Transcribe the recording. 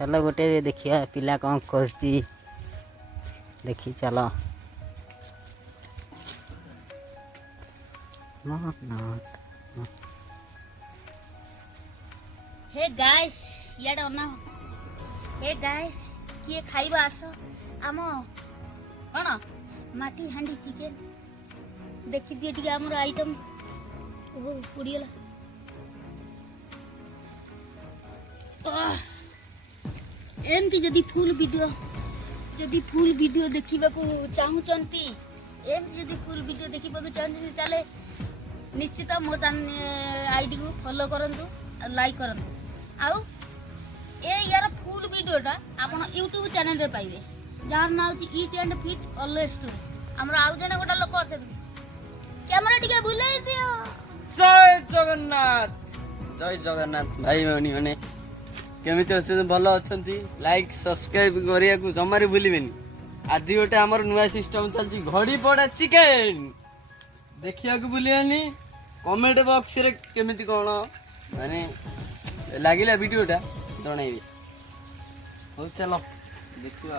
चलो गोटे देखिए पिला कौन खोजी देखी चलो हे गाइस याडे ओना हे गाइस किए खाइबा आस आम कौन माटी हांडी चिकेन देखी दिए टिके हमर आइटम ओहो पुड़ीला एमती जदी फुल वीडियो देखिबा को चाहूचंती एमती जदी फुल वीडियो देखिबा को चाहूचंती ताले निश्चित मो आईडी को फॉलो करंतु लाइक करंतु आउ ए यार फुल वीडियोटा आपण यूट्यूब चैनल रे पाइबे जार नाम छी ईट एंड फिट ऑलवेज टू हमरा आउ जने गोटा लोक अछन कैमरा टिके बुलाई दियो जय जगन्नाथ भाई भौणी माने केमिति अछन भलो अछंती लाइक सब्सक्राइब करिया को जमारे भूलिबेनी आज गोटे हमर नुवा सिस्टम चलची घड़ी पड़ा चिकन देखिया को भूलियानी कमेंट बॉक्स रे केमिति कोन माने लागिला वीडियोटा जणाइबे हो चलो देखियो।